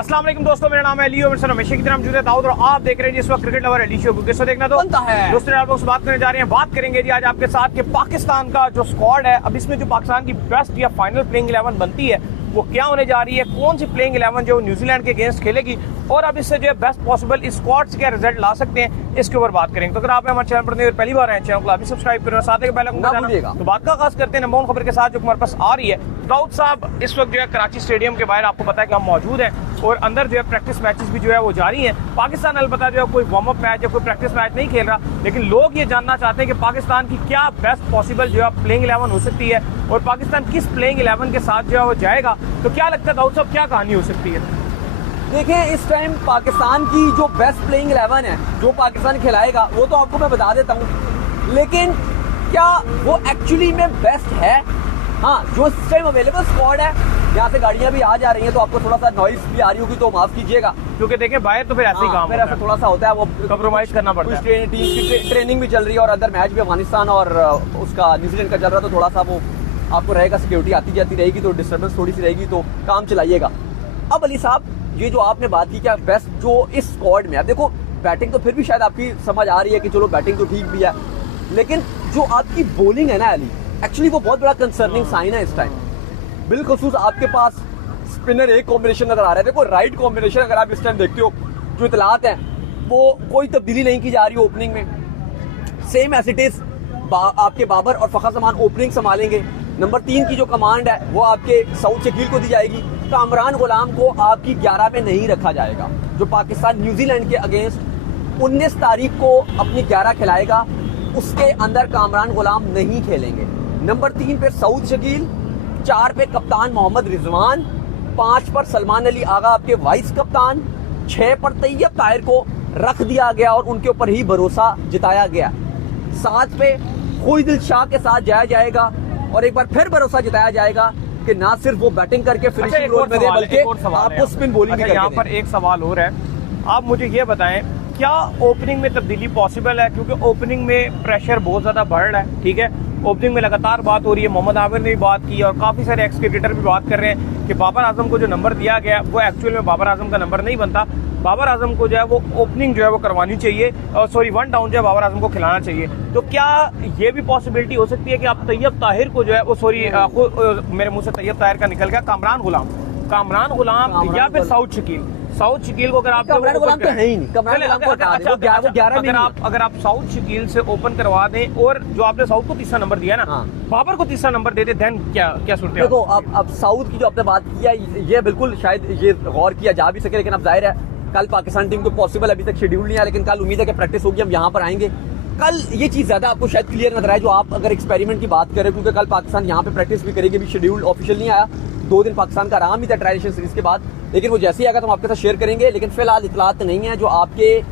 अस्सलाम वालेकुम दोस्तों, मेरा नाम है अली और हमेशा की तरह मौजूद है दाऊद और आप देख रहे हैं जिस वक्त क्रिकेट लवर अली शो को देखना तो बनता है। दोस्तों आप लोग से बात करने जा रहे हैं, बात करेंगे जी आज आपके साथ कि पाकिस्तान का जो स्क्वाड है, अब इसमें जो पाकिस्तान की बेस्ट या फाइनल प्लेइंग 11 बनती है वो क्या होने जा रही है, कौन सी प्लेइंग 11 जो न्यूजीलैंड के अगेंस्ट खेलेगी और अब इससे जो है बेस्ट पॉसिबल स्क्वाड से क्या रिजल्ट ला सकते हैं, इसके ऊपर बात करेंगे। तो अगर आप हमारे चैनल पर पहली बार आए, चैनल को अभी सब्सक्राइब करो, साथ ही पहले तो बात का आगाज करते हैं नंबर खबर के साथ जो हमारे पास आ रही है। दाऊद साहब इस वक्त जो है कराची स्टेडियम के बाहर आपको पता है कि हम मौजूद हैं और अंदर जो है प्रैक्टिस मैचेस भी जो है वो जारी हैं। पाकिस्तान अलबत्ता जो है कोई वार्म अप मैच या कोई प्रैक्टिस मैच नहीं खेल रहा, लेकिन लोग ये जानना चाहते हैं कि पाकिस्तान की क्या बेस्ट पॉसिबल जो है प्लेइंग 11 हो सकती है और पाकिस्तान किस प्लेइंग 11 के साथ जो है वो जाएगा। तो क्या लगता है दाऊद साहब, क्या कहानी हो सकती है? देखिए, इस टाइम पाकिस्तान की जो बेस्ट प्लेइंग 11 है जो पाकिस्तान खिलाएगा वो तो आपको मैं बता देता हूँ, लेकिन क्या वो एक्चुअली में बेस्ट है? हाँ, जो इस टाइम अवेलेबल स्क्वाड है, यहाँ से गाड़ियां भी आ जा रही हैं तो आपको थोड़ा सा नॉइज भी आ रही होगी तो माफ कीजिएगा, क्योंकि देखें बाहर तो फिर ऐसे ही काम फिर ऐसा थोड़ा सा होता है, वो कॉम्प्रोमाइज करना पड़ता है। टीम की ट्रेनिंग भी चल रही है और अंदर मैच भी अफगानिस्तान और उसका न्यूजीलैंड का चल रहा है, तो थोड़ा सा वो आपको रहेगा, सिक्योरिटी आती जाती रहेगी तो डिस्टर्बेंस थोड़ी सी रहेगी, तो काम चलाइएगा। अब अली साहब, ये जो आपने बात की क्या बेस्ट जो इस स्क्वाड में है, देखो बैटिंग तो फिर भी शायद आपकी समझ आ रही है कि चलो बैटिंग तो ठीक भी है, लेकिन जो आपकी बॉलिंग है ना अली, एक्चुअली वो बहुत बड़ा कंसर्निंग साइन है इस टाइम। बिलखुसूस आपके पास स्पिनर एक कॉम्बिनेशन नजर आ रहा है। देखो राइट कॉम्बिनेशन अगर आप इस टाइम देखते हो, जो इतलात है वो कोई तब्दीली नहीं की जा रही ओपनिंग में, सेम एज इट इज आपके बाबर और फखर जमान ओपनिंग संभालेंगे। नंबर 3 की जो कमांड है वो आपके सऊद शकील को दी जाएगी। कामरान गुलाम को आपकी 11 पे नहीं रखा जाएगा, जो पाकिस्तान न्यूजीलैंड के अगेंस्ट 19 तारीख को अपनी 11 खिलाएगा, उसके अंदर कामरान गुलाम नहीं खेलेंगे। नंबर 3 पे सऊद शकील, 4 पे कप्तान मोहम्मद रिजवान, 5 पर सलमान अली आगा आपके वाइस कप्तान, 6 पर तैयब ताहिर को रख दिया गया और उनके ऊपर ही भरोसा जताया गया। 7 पे खुईदिल शाह के साथ जाया जाएगा और एक बार फिर भरोसा जताया जाएगा कि ना सिर्फ वो बैटिंग करके फिनिशिंग रोल में दे, बल्कि आपको स्पिन बॉलिंग भी करके यहाँ पर एक सवाल हो रहा है, आप मुझे ये बताएं क्या ओपनिंग में तब्दीली पॉसिबल है? क्योंकि ओपनिंग में प्रेशर बहुत ज्यादा बढ़ रहा है, ठीक है, ओपनिंग में लगातार बात हो रही है, मोहम्मद आमिर ने भी बात की और काफी सारे एक्स क्रिकेटर भी बात कर रहे हैं कि बाबर आजम को जो नंबर दिया गया वो एक्चुअल में बाबर आजम का नंबर नहीं बनता। बाबर आजम को जो है वो ओपनिंग जो है वो करवानी चाहिए और सॉरी 1 डाउन जो है बाबर आजम को खिलाना चाहिए। तो क्या ये भी पॉसिबिलिटी हो सकती है कि आप तैयब ताहिर को जो है वो सॉरी मेरे मुंह से तैयब ताहिर का निकल गया, कामरान गुलाम या फिर सऊद शकील को अगर आप कामरान गुलाम तो है ही नहीं, अगर आप सऊद शकील से ओपन करवा दें और जो आपने सऊद को तीसरा नंबर दिया ना, बाबर को तीसरा नंबर दे दे, देन क्या सूरत है? देखो अब सऊद की जो आपने बात किया ये बिल्कुल शायद ये गौर किया जा भी सके, लेकिन अब जाहिर है कल पाकिस्तान टीम को पॉसिबल अभी तक शेड्यूल नहीं है, लेकिन कल उम्मीद है कि प्रैक्टिस होगी, हम यहाँ पर आएंगे कल। ये चीज ज्यादा आपको शायद क्लियर नजर आए जो आप अगर एक्सपेरिमेंट की बात करें, क्योंकि कल पाकिस्तान यहाँ पे प्रैक्टिस भी करेगी, अभी शेड्यूल ऑफिशियल नहीं आया, 2 दिन पाकिस्तान का आराम ही था ट्रांजिशन सीरीज के बाद, लेकिन वो जैसे ही आएगा तो हम आपके साथ शेयर करेंगे। लेकिन फिलहाल इतलात नहीं है, जो आपके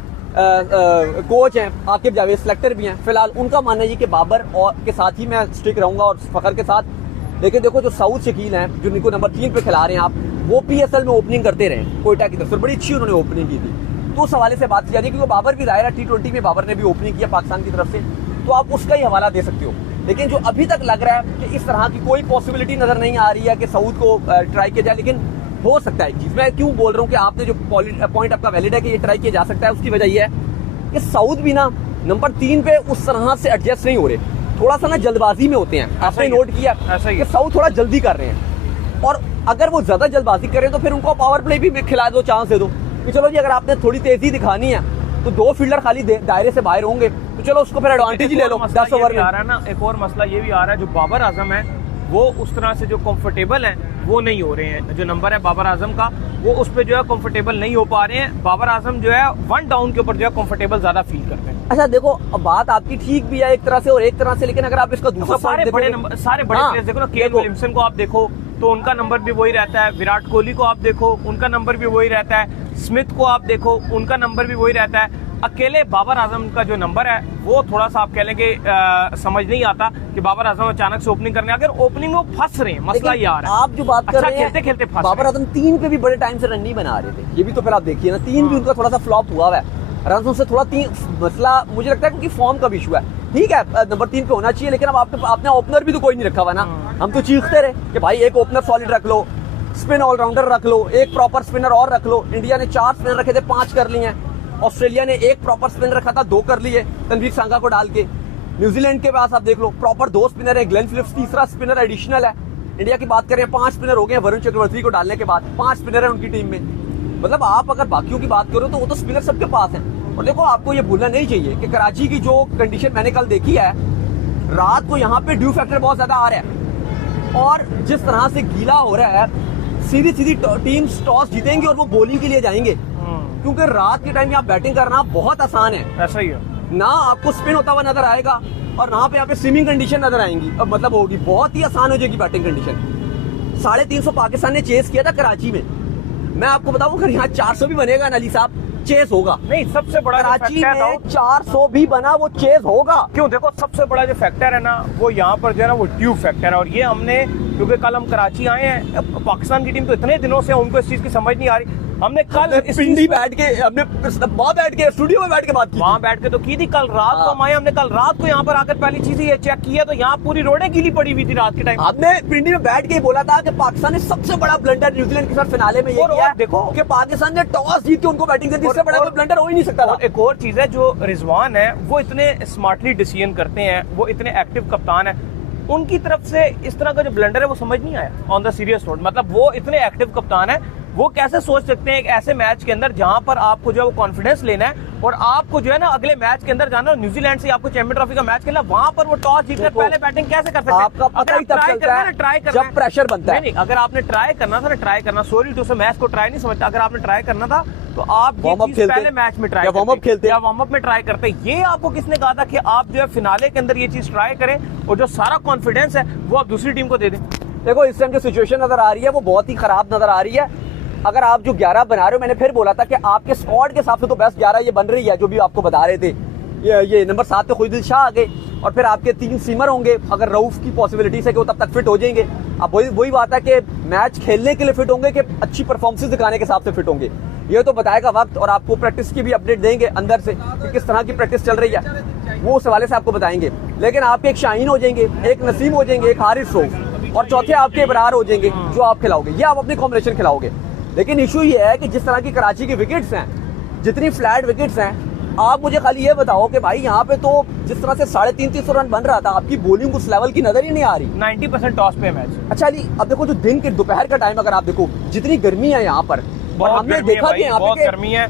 कोच हैं आकिब जावेद सिलेक्टर भी हैं, फिलहाल उनका मानना है कि बाबर और के साथ ही मैं स्टिक रहूंगा और फखर के साथ। लेकिन देखो जो सऊद शकील हैं जो इनको नंबर 3 पे खिला रहे हैं आप, वो PSL में ओपनिंग करते रहे कोयटा की तरफ से, बड़ी अच्छी उन्होंने ओपनिंग की थी, तो उस हवाले से बात की जा रही है क्योंकि बाबर भी दायरा T20 में बाबर ने भी ओपनिंग किया पाकिस्तान की तरफ से, तो आप उसका ही हवाला दे सकते हो। लेकिन जो अभी तक लग रहा है कि इस तरह की कोई पॉसिबिलिटी नजर नहीं आ रही है कि सऊद को ट्राई किया जाए, लेकिन हो सकता है। चीज मैं क्यों बोल रहा हूँ कि आपने जो पॉइंट आपका वैलिड है कि ये ट्राई किया जा सकता है, उसकी वजह यह है कि सऊद भी ना नंबर 3 पे उस तरह से एडजस्ट नहीं हो रहे, थोड़ा सा ना जल्दबाजी में होते हैं। आपने नोट किया कि सऊद थोड़ा जल्दी कर रहे हैं, और अगर वो ज्यादा जल्दबाजी करें तो फिर उनको पावर प्ले भी खिला दो, चांस दे दो कि चलो जी अगर आपने थोड़ी तेजी दिखानी है तो 2 फील्डर खाली दायरे से बाहर होंगे, तो चलो उसको फिर एडवांटेज ही ले लो 10 ओवर में। आ रहा है ना, एक और मसला ये भी आ रहा है, जो बाबर आजम है वो उस तरह से जो कंफर्टेबल हैं वो नहीं हो रहे हैं, जो नंबर है बाबर आजम का वो उस पे जो है कंफर्टेबल नहीं हो पा रहे हैं। बाबर आजम जो है 1 डाउन के ऊपर जो है कंफर्टेबल ज्यादा फील करते हैं। अच्छा देखो, बात आपकी ठीक भी है एक तरह से और एक तरह से, लेकिन अगर आप इसका दूसरा सारे बड़े प्लेयर्स देखो ना, केन विलियमसन को आप देखो तो उनका नंबर भी वही रहता है, विराट कोहली को आप देखो उनका नंबर भी वही रहता है, स्मिथ को आप देखो उनका नंबर भी वही रहता है। अकेले बाबर आजम का जो नंबर है वो थोड़ा सा आप कह लेंगे समझ नहीं आता कि बाबर आजम अचानक से ओपनिंग करने, अगर ओपनिंग में वो फंस रहे हैं, मसला ये आ रहा है। आप जो बात कर रहे हैं खेलते खेलते बाबर आजम 3 पे भी बड़े टाइम से रन नहीं बना रहे थे, ये भी तो फिर आप देखिए ना, 3 भी उनका थोड़ा सा फ्लॉप हुआ है, रन से थोड़ा 3 मसला मुझे लगता है क्योंकि फॉर्म का भी इशू है। ठीक है नंबर 3 पे होना चाहिए, लेकिन अब आपने ओपनर भी तो कोई नहीं रखा हुआ ना, हम तो चीखते रहे कि भाई एक ओपनर सॉलिड रख लो, स्पिन ऑलराउंडर रख लो, एक प्रॉपर स्पिनर और रख लो। इंडिया ने 4 स्पिनर रखे थे, 5 कर लिए हैं। ऑस्ट्रेलिया ने एक प्रॉपर स्पिनर रखा था, 2 कर लिए तनवीर सांगा को डाल के। न्यूजीलैंड के पास आप देख लो प्रॉपर 2 स्पिनर है, ग्लेन फिलिप्स तीसरा स्पिनर एडिशनल है। इंडिया की बात करें 5 स्पिनर हो गए वरुण चक्रवर्ती को डालने के बाद, 5 स्पिनर है उनकी टीम में। मतलब आप अगर बाकियों की बात करो तो वो तो स्पिनर सबके पास है। और देखो आपको ये भूलना नहीं चाहिए कि कराची की जो कंडीशन मैंने कल देखी है, रात को यहाँ पे ड्यू फैक्टर बहुत ज्यादा आ रहा है और जिस तरह से गीला हो रहा है, सीधी सीधी टीम्स टॉस जीतेंगे और वो बॉलिंग के लिए जाएंगे, क्योंकि रात के टाइम यहाँ बैटिंग करना बहुत आसान है। ऐसा ही है, ना आपको स्पिन होता हुआ नजर आएगा और ना पे यहाँ पे स्विमिंग कंडीशन नजर आएंगी। अब मतलब होगी बहुत ही आसान हो जाएगी बैटिंग कंडीशन। 350 पाकिस्तान ने चेस किया था कराची में। मैं आपको बताऊं अगर यहाँ 400 भी बनेगा ना अली साहब, चेस होगा। नहीं, सबसे बड़ा कराची में 400 भी बना, वो चेस होगा। क्यों? देखो सबसे बड़ा जो फैक्टर है ना वो यहाँ पर जो है ना वो ड्यू फैक्टर है। और ये हमने, क्योंकि कल हम कराची आए हैं, पाकिस्तान की टीम तो इतने दिनों से उनको इस चीज की समझ नहीं आ रही। हमने कल पिंडी बैठ के, हमने वहां बैठ के स्टूडियो में बैठ के बात की, वहां बैठ के तो की थी। कल रात को हम आए, हमने कल रात को यहाँ पर आकर पहली चीज ये चेक किया तो यहाँ पूरी रोडें गीली पड़ी हुई थी रात के टाइम। हमने पिंडी में बैठ के बोला था कि पाकिस्तान ने सबसे बड़ा ब्लंडर न्यूजीलैंड के साथ फिनाले में ये किया। देखो कि पाकिस्तान ने टॉस जीत के उनको बैटिंग दी, इससे बड़ा कोई ब्लंडर हो ही नहीं सकता था। एक और चीज है, जो रिजवान है वो इतने स्मार्टली डिसीजन करते हैं, वो इतने एक्टिव कप्तान है, उनकी तरफ से इस तरह का जो ब्लंडर है वो समझ नहीं आया ऑन द सीरियस नोट। मतलब वो इतने एक्टिव कप्तान है, वो कैसे सोच सकते हैं एक ऐसे मैच के अंदर जहां पर आपको जो है वो कॉन्फिडेंस लेना है और आपको जो है ना अगले मैच के अंदर जाना, न्यूजीलैंड से आपको चैंपियन ट्रॉफी का मैच खेलना, वहां पर वो टॉस जीतकर पहले बैटिंग कैसे कर सकते हैं? आपका पता ही तब चलता है जब प्रेशर बनता है। नहीं, अगर आपने ट्राई करना था ना, ट्राई करना, सॉरी टू से मैच को ट्राई नहीं समझता, अगर आपने ट्राई करना था तो आप पहले मैच में ट्राई या वार्म अप खेलते, या वार्म अप में ट्राई करते। ये आपको किसने कहा था कि आप जो है फिनाले के अंदर ये चीज ट्राई करें और जो सारा कॉन्फिडेंस है वो आप दूसरी टीम को दे दें? देखो इस टाइम जो सिचुएशन नजर आ रही है वो बहुत ही खराब नजर आ रही है। अगर आप जो 11 बना रहे हो, मैंने फिर बोला था कि आपके स्क्वाड के हिसाब से तो बेस्ट 11 ये बन रही है, जो भी आपको बता रहे थे। ये नंबर 7 पे खुदिल शाह आ गए और फिर आपके 3 सीमर होंगे, अगर रऊफ की पॉसिबिलिटी है कि वो तब तक फिट हो जाएंगे। अब वही बात है कि मैच खेलने के लिए फिट होंगे कि अच्छी परफॉर्मेंस दिखाने के हिसाब से फिट होंगे, ये तो बताएगा वक्त। और आपको प्रैक्टिस की भी अपडेट देंगे अंदर से कि किस तरह की प्रैक्टिस चल रही है, वो उस हवाले से आपको बताएंगे। लेकिन आपके एक शाहीन हो जाएंगे, एक नसीम हो जाएंगे, एक हारिस रऊफ और चौथे आपके इब्रार हो जाएंगे जो आप खिलाओगे, ये आप अपनी कॉम्बिनेशन खिलाओगे। लेकिन इशू ये है कि जिस तरह की कराची की विकेट्स हैं, जितनी फ्लैट विकेट्स हैं, आप मुझे खाली ये बताओ कि भाई यहाँ पे तो जिस तरह से 350 रन बन रहा था, आपकी बॉलिंग उस लेवल की नजर ही नहीं आ रही। 90% टॉस पे मैच। अच्छा अली, अब देखो जो दिन के दोपहर का टाइम अगर आप देखो, जितनी गर्मी है यहाँ पर, और हमने देखा कि यहाँ पे गर्मी है,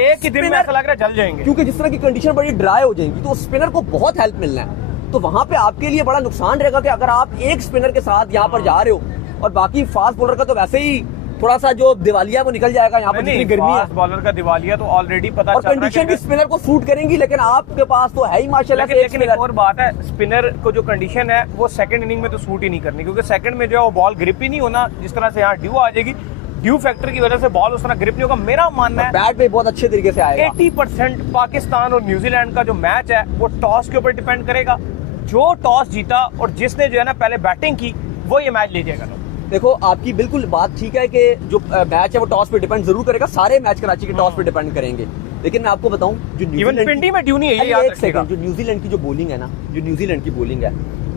एक ही दिन में ऐसा लग रहा है जल जाएंगे, क्योंकि जिस तरह की कंडीशन बड़ी ड्राई हो जाएंगी तो स्पिनर को बहुत हेल्प मिलना है। तो वहां पे आपके लिए बड़ा नुकसान रहेगा कि अगर आप एक स्पिनर के साथ यहाँ पर जा रहे हो और बाकी फास्ट बॉलर का तो वैसे ही थोड़ा सा जो दिवालिया वो निकल जाएगा यहाँ पर, जितनी गर्मी है। बॉलर का दिवालिया तो ऑलरेडी पता और कंडीशन भी स्पिनर को सूट करेंगी, लेकिन आपके पास तो है ही माशाल्लाह से लेकिन एक और बात है, स्पिनर को जो कंडीशन है वो सेकंड इनिंग में तो सूट ही नहीं करनी, क्योंकि सेकंड में जो है वो बॉल ग्रिप ही नहीं होना। जिस तरह से यहाँ ड्यू आ जाएगी, ड्यू फैक्टर की वजह से बॉल उस तरह ग्रिप नहीं होगा। मेरा मानना है बैट पे बहुत अच्छे तरीके से आएगा। 80% पाकिस्तान और न्यूजीलैंड का जो मैच है वो टॉस के ऊपर डिपेंड करेगा। जो टॉस जीता और जिसने जो है ना पहले बैटिंग की, वो ये मैच ले जाएगा। देखो आपकी बिल्कुल बात ठीक है कि जो मैच है वो टॉस पे डिपेंड जरूर करेगा, सारे मैच कराची के टॉस पे डिपेंड करेंगे। लेकिन मैं आपको बताऊं, जो इवन पिंडी में ड्यू नहीं है, ये याद रखिएगा। जो न्यूजीलैंड की जो बॉलिंग है ना, जो न्यूजीलैंड की बॉलिंग है,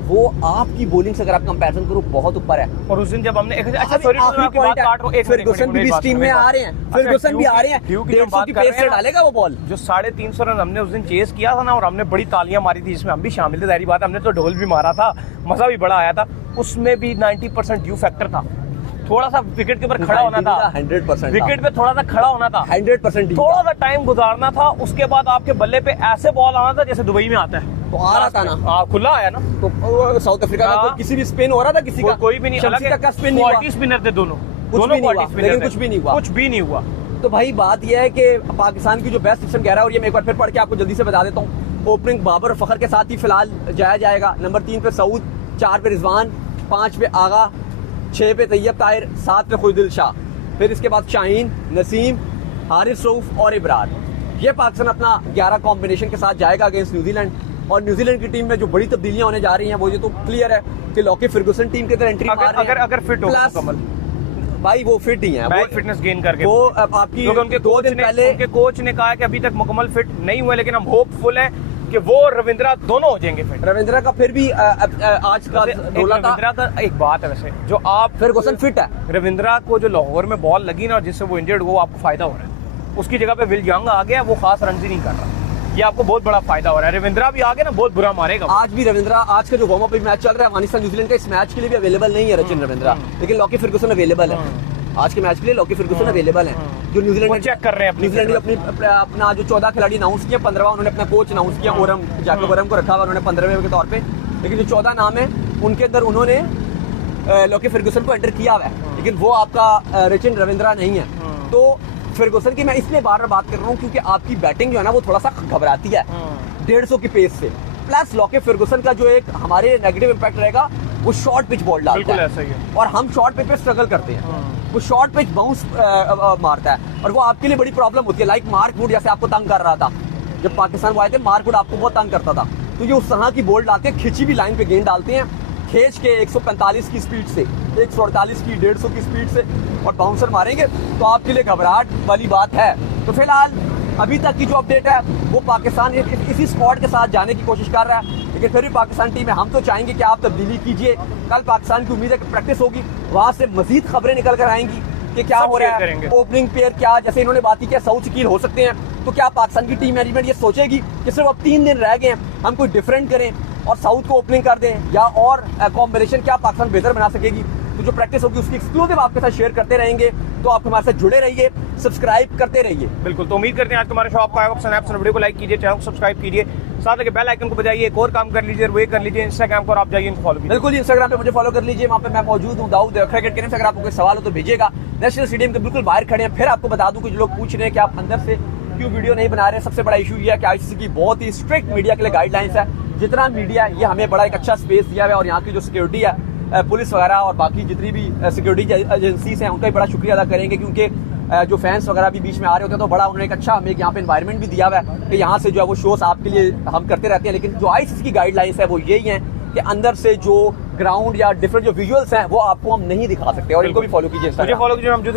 वो आपकी बॉलिंग से अगर आप कंपैरिजन करो बहुत ऊपर है। और उस दिन जब हमने फर्गुसन भी इस टीम में आ रहे हैं, फर्गुसन भी आ रहे हैं, 150 की पेस से डालेगा वो बॉल। जो 350 रन हमने उस दिन चेस किया था ना, और हमने बड़ी तालियां मारी थी, जिसमें हम भी शामिल थे, जाहिर बात हमने तो ढोल भी मारा था, मजा भी बड़ा आया था। उसमें भी 90% ड्यू फैक्टर था। थोड़ा सा विकेट के ऊपर खड़ा होना था, 100% विकेट पे थोड़ा सा खड़ा होना था, 100% थोड़ा सा टाइम गुजारना था। उसके बाद आपके बल्ले पे ऐसे बॉल आना था जैसे दुबई में आता है, तो आ रहा था ना, खुला आया ना। तो साउथ अफ्रीका का किसी भी स्पिन हो रहा था, किसी का कोई भी नहीं, क्वालिटी स्पिनर थे दोनों, लेकिन कुछ भी नहीं हुआ। तो भाई बात यह है कि पाकिस्तान की जो बेस्ट सिस्टम कह रहा है, और ये मैं एक बार फिर पढ़ के आपको जल्दी से बता देता हूँ। ओपनिंग बाबर और फखर के साथ ही फिलहाल जाया जाएगा। नंबर 3 पे सऊद, 4 पे रिजवान, 5 पे आगा, 6 पे तैयब ताहिर, 7 पे खुदिल शाह, फिर इसके बाद शाहीन, नसीम, हारिस रऊफ और इब्रार। ये पाकिस्तान अपना 11 कॉम्बिनेशन के साथ जाएगा अगेंस्ट न्यूजीलैंड। और न्यूजीलैंड की टीम में जो बड़ी तब्दीलियां होने जा रही हैं, वो ये तो क्लियर है कि लॉकी फर्गुसन टीम के अंदर एंट्री मार रहे हैं। अगर फिट हो कमल भाई, वो फिट ही है, वो फिटनेस गेन करके वो आपकी उनके 2 दिन पहले उनके कोच ने कहा है कि अभी तक मुकम्मल फिट नहीं हुए, लेकिन हम होपफुल हैं कि वो रविंद्रा दोनों हो जाएंगे फिट। रविंद्रा का फिर भी आज का रोला था। रविंद्रा का एक बात है वैसे, जो आप फर्गुसन फिट है, रविंद्रा को जो लाहौर में बॉल लगी ना जिससे वो इंजर्ड हुआ, वो आपको फायदा हो रहा है। उसकी जगह पे विल यंग आ गया, वो खास रन ही नहीं कर रहा, ये आपको बहुत बड़ा फायदा हो रहा है। रविंद्रा भी आगे ना बहुत बुरा मारेगा। आज भी रविंद्रा, आज का जो वार्म अप मैच चल रहा है अफगानिस्तान न्यूजीलैंड का, इस मैच के लिए भी अवेलेबल नहीं है रचिन रविंद्रा, लेकिन लॉकी फर्गुसन अवेलेबल है। आज के मैच के लिए लॉकी फर्गुसन अवेलेबल है, जो न्यूजीलैंड चेक कर रहे हैं। न्यूजीलैंड ने अपना जो 14 खिलाड़ी अनाउंस किया, 15वां उन्होंने अपना कोच अनाउंस किया, ओरम जैकब ओरम को रखा हुआ उन्होंने 15वें के तौर पे, लेकिन जो 14 नाम है उनके अंदर उन्होंने लॉकी फर्गुसन को एंटर किया हुआ है, लेकिन वो आपका रचिन रविंद्रा नहीं है। तो फर्गुसन की मैं इसलिए बार बार बात कर रहा हूँ क्योंकि आपकी बैटिंग जो है ना वो थोड़ा सा घबराती है 150 की पेस से, प्लस लॉकी फर्गुसन का जो एक हमारे नेगेटिव इम्पैक्ट रहेगा वो शॉर्ट पिच बॉल डालता है, ऐसा ही है। और हम शॉर्ट पिच पे स्ट्रगल करते हैं, वो शॉर्ट पिच बाउंस मारता है और वो आपके लिए बड़ी प्रॉब्लम होती है। लाइक मार्क वुड जैसे आपको तंग कर रहा था जब पाकिस्तान वो आए थे, मार्क वुड आपको बहुत तंग करता था, तो ये उस तरह की बॉल डालते हैं, खिंची भी लाइन पे गेंद डालते हैं, खींच के 145 की स्पीड से, 148 की, 150 की स्पीड से और बाउंसर मारेंगे, तो आपके लिए घबराहट वाली बात है। तो फिलहाल अभी तक की जो अपडेट है वो पाकिस्तान इसी स्क्वाड के साथ जाने की कोशिश कर रहा है, लेकिन फिर भी पाकिस्तान टीम है, हम तो चाहेंगे कि आप तब्दीली कीजिए। कल पाकिस्तान की उम्मीद है कि प्रैक्टिस होगी, वहां से मजीद खबरें निकल कर आएंगी कि क्या हो रहा है, ओपनिंग पेयर क्या, जैसे इन्होंने बात की क्या सऊद शकील हो सकते हैं, तो क्या पाकिस्तान की टीम मैनेजमेंट ये सोचेगी कि सिर्फ अब 3 दिन रह गए हैं, हम कोई डिफरेंट करें और साउथ को ओपनिंग कर दें, या और कॉम्बिनेशन क्या पाकिस्तान बेहतर बना सकेगी। तो जो प्रैक्टिस होगी उसकी एक्सक्लूसिव आपके साथ शेयर करते रहेंगे, तो आप हमारे साथ जुड़े रहिए, सब्सक्राइब करते रहिए। बिल्कुल, तो उम्मीद करते हैं आज तुम्हारे शो आपको आएगा पसंद आया, वीडियो को लाइक कीजिए, चैनल को सब्सक्राइब कीजिए, साथ लगे बेल आइकन को बजाइए, एक और काम कर लीजिए, वो कर लीजिए इंस्टाग्राम पर आप जाइए फॉलो कीजिए। बिल्कुल, इंस्टाग्राम पे मुझे फॉलो कर लीजिए, वहाँ पे मैं मौजूद हूँ, दाऊद क्रिकेट के। अगर आपको कोई सवाल हो तो भेजिएगा। नेशनल स्टेडियम के बिल्कुल बाहर खड़े हैं। फिर आपको बता दूं, कुछ लोग पूछ रहे हैं कि आप अंदर से क्यों वीडियो नहीं बना रहे। सबसे बड़ा इशू ये है कि आईसीसी की बहुत ही स्ट्रिक्ट मीडिया के लिए गाइडलाइंस है, जितना मीडिया ये हमें बड़ा एक अच्छा स्पेस दिया है, और यहाँ की जो सिक्योरिटी है, पुलिस वगैरह और बाकी जितनी भी सिक्योरिटी एजेंसीज हैं उनका भी बड़ा शुक्रिया अदा करेंगे, क्योंकि जो फैंस वगैरह भी बीच में आ रहे होते हैं, तो बड़ा उन्होंने एक अच्छा हमें यहाँ पे एनवायरनमेंट भी दिया हुआ है कि यहाँ से जो है वो शोज आपके लिए हम करते रहते हैं। लेकिन जो आईसीसी की गाइडलाइंस है वो यही है कि अंदर से जो ग्राउंड या डिफरेंट जो विजुअल्स हैं वो आपको हम नहीं दिखा सकते, और इनको भी फॉलो कीजिए। मुझे फॉलो कीजिए, हम जो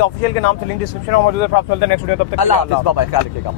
ऑफिशियल के नाम से लिंक डिस्क्रिप्शन में मौजूद है। नेक्स्ट वीडियो तब तक अल्लाह हाफिज़, बाय बाय, ख्याल रखिएगा।